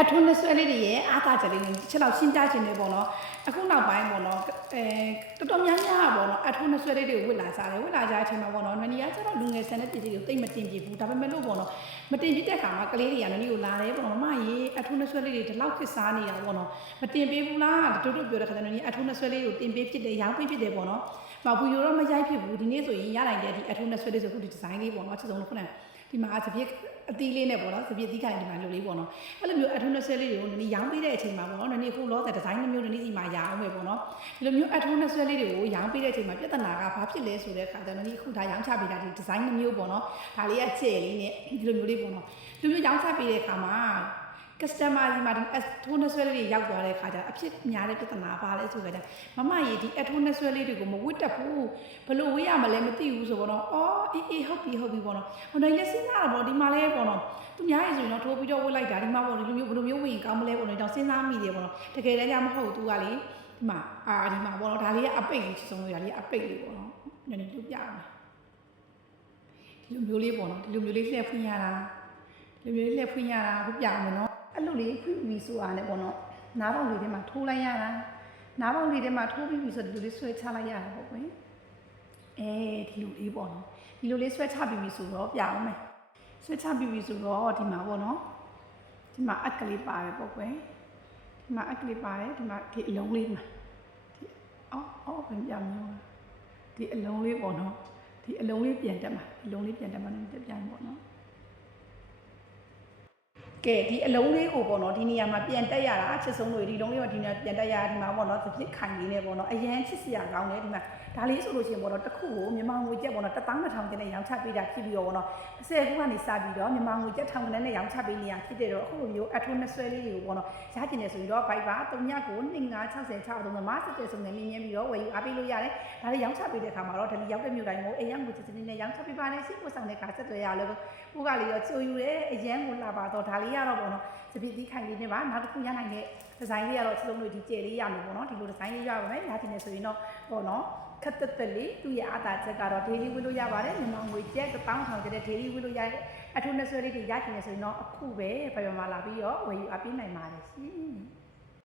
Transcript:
အထုံးနဲ့ဆွဲလေးတွေရဲ့အားသာချက်လေးတွေချက်တော့ရှင်းပြခြင်းတွေပေါ့နော်အခုနောက်ပိုင်းပေါ့နော်တော်တော်များများပေါ့နော်အထုံးနဲ့ဆွဲလေးတွေကိုဝစ်လာကြတယ်ဝစ်လာကြတဲ့အချိန်မှာပေါ့နော်နနီကကျတော့လူငယ်ဆန်တဲ့ပြည်စီတွေကိုတိတ်မတင်ပြဘူးဒါပေမဲ့လို့ပေါ့နော်မတင်ပြတဲ့ခါမှာကလေးတွေကနနီကိုလာတယ်ပေါ့နော်မရေအထုံးနဲ့ဆွဲလေးတွေဒီလောက်ခစ်စားနေတာပေါ့နော်မတင်ပြဘူးလားတို့ပြောတဲ့ခါကျနနီအထုံးနဲ့ဆွဲလေးကိုတင်ပြဖြစ်တယ်ရောင်းပြဖြစ်တယ်ပေါ့နော်မဘူးရောတော့မရိုက်ဖြစ်ဘူးဒီနေ့ဆိုရင်ရနိုင်တဲ့ဒီအထုံးနဲ့ဆွဲလေးဆိုခုဒီဒီဇိုင်းလေးပေါ့နော်ချက်စုံလို့ခုနဒီမှာစပြည့်အသီးလေးနဲ့ပေါ့နော်စပြည့်သီးခိုင်ဒီမှာလုပ်လေးပေါ့နော်အဲ့လိုမျိုးအထုံးနဲ့ဆွဲလေးတွေကိုနည်းရောင်းပေးတဲ့အချိန်မှာပေါ့နော်နည်းခုလောတဲ့ဒီဇိုင်းမျိုးနည်းစီမှာရအောင်ပဲပေါ့နော်ဒီလိုမျိုးအထုံးနဲ့ဆွဲလေးတွေကိုရောင်းပေးတဲ့အချိန်မှာပြဿနာကဘာဖြစ်လဲဆိုတဲ့အခါကျတော့နည်းခုဒါရောင်းချပေးတာဒီဒီဇိုင်းမျိုးပေါ့နော်ဒါလေးကကျဲလေးနဲ့ဒီလိုမျိုးလေးပေါ့နော်ဒီလိုမျိုးရောင်းချပေးတဲ့အခါမှာ customer ဒီမှာဒီအထုံးနဲ့ဆွဲလေးတွေရောက်သွားတဲ့အခါကျအဖြစ်များတဲ့ပြဿနာပါလဲဆိုကြတယ်မမရေဒီအထုံးနဲ့ဆွဲလေးတွေကိုမဝတ်တက်ဘူးဘလို့ဝေးရမလဲမသိဘူးဆိုတော့အော်အေးဟုတ်ပြီပေါ့နော်ဟိုတော့လက်စင်းလာတော့ဒီမှာလဲပေါ့နော်သူများရေဆိုရင်တော့ထိုးပြီးတော့ဝတ်လိုက်တာဒီမှာပေါ့ဒီလိုမျိုးဘလို့မျိုးဝင်ကောင်းမလဲပေါ့နော်တော့စဉ်းစားမိတယ်ပေါ့နော်တကယ်တမ်းကျမဟုတ်သူကလေဒီမှာဒီမှာပေါ့နော်ဒါလေးကအပိတ်လေးစုံလို့ရလေးအပိတ်လေးပေါ့နော်နည်းနည်းပြပြမယ်ဒီလိုမျိုးလေးပေါ့နော်ဒီလိုမျိုးလေးလှည့်ဖွင့်ရတာဒီလိုမျိုးလေးလှည့်ဖွင့်ရတာပြပြမယ်နော်အဲ့လိုလေးဖွင့်ပြီးဆိုတာနဲ့ပေါ့နော်နားပေါက်လေးထဲမှာထိုးလိုက်ရတာနားပေါက်လေးထဲမှာထိုးပြီးပြီဆိုဒီလိုလေးဆွဲချလိုက်ရတာပေါ့ကွယ်ဒီလိုလေးပေါ့နော်ဒီလိုလေးဆွဲချပြီးပြီဆိုတော့ပြအောင်မယ်ဆွဲချပြီးပြီဆိုတော့ဒီမှာပေါ့နော်ဒီမှာအက်ကလေးပါတယ်ပေါ့ကွယ်ဒီမှာအက်ကလေးပါတယ်ဒီမှာဒီအလုံးလေးမှာဒီဘယ်ပြောင်းလဲဒီအလုံးလေးပေါ့နော်ဒီအလုံးလေးပြန်တက်မှာအလုံးလေးပြန်တက်မှာလည်းပြန်ပေါ့နော်ကဲဒီအလုံးလေးကိုပေါ့နော်ဒီနေရာမှာပြန်တက်ရတာချစ်ဆုံးတွေဒီလုံးလေးကဒီနေရာပြန်တက်ရဒီမှာပေါ့နော်သပြစ်ခိုင်လေးနဲ့ပေါ့နော်အရန်ချစ်စရာကောင်းတယ်ဒီမှာဒါလေးဆိုလို့ရှိရင်ပေါ့နော်တစ်ခုကိုမြန်မာငွေကျပ်ပေါ့နော်1,200ကျပ်နဲ့ရောင်းချပေးတာဖြစ်ပြီးတော့ပေါ့နော်10ခုကနေစပြီးတော့မြန်မာငွေကျပ်1,000နဲ့ရောင်းချပေးနေရဖြစ်တယ်တော့အခုလိုမျိုးအထုံးနဲ့ဆွဲလေးတွေကိုပေါ့နော်ရကျင်နေဆိုပြီးတော့ Viber 3ကို296063မဆက်တဲ့စုံနဲ့မြင်းမြင်းပြီးတော့ဝယ်ယူအားပေးလို့ရတယ်ဒါလေးရောင်းချပေးတဲ့အခါမှာတော့ဒါလေးရောက်တဲ့မြို့တိုင်းကိုအိမ်ရောက်ငွေချစ်ချင်းနဲ့ရောင်းချပေးပါနဲ့စီးပို့ဆောင်တဲ့ခါဆက်သွယ်ရလို့ပို့ကလေးတော့ချိုယူတယ်အရန်ကိုလာပါတော့ဒါလေးရတော့ပေါ့နော်စပီးသီးခိုင်လေးနဲ့ပါနောက်တစ်ခုရနိုင်တဲ့ဒီဇိုင်းလေးကတော့စလုံးတွေဒီကျယ်လေးရမယ်ပေါ့နော်ဒီလိုဒီဇိုင်းလေးရပါမယ်ရကျင်နေဆိုရင်တော့ပေါ့နော်ခက်တက်လေးသူ့ရဲ့အားသာချက်ကတော့ daily ဝယ်လို့ရပါတယ်မြန်မာငွေကျပ်1,000ကျပ်တဲ့ daily ဝယ်လို့ရတဲ့အထုံးနဲ့ဆွဲလေးတွေရကျင်နေဆိုရင်တော့အခုပဲဘယ်မှာလာပြီးတော့ဝယ်ယူအပ်ပေးနိုင်ပါတယ်ရှင်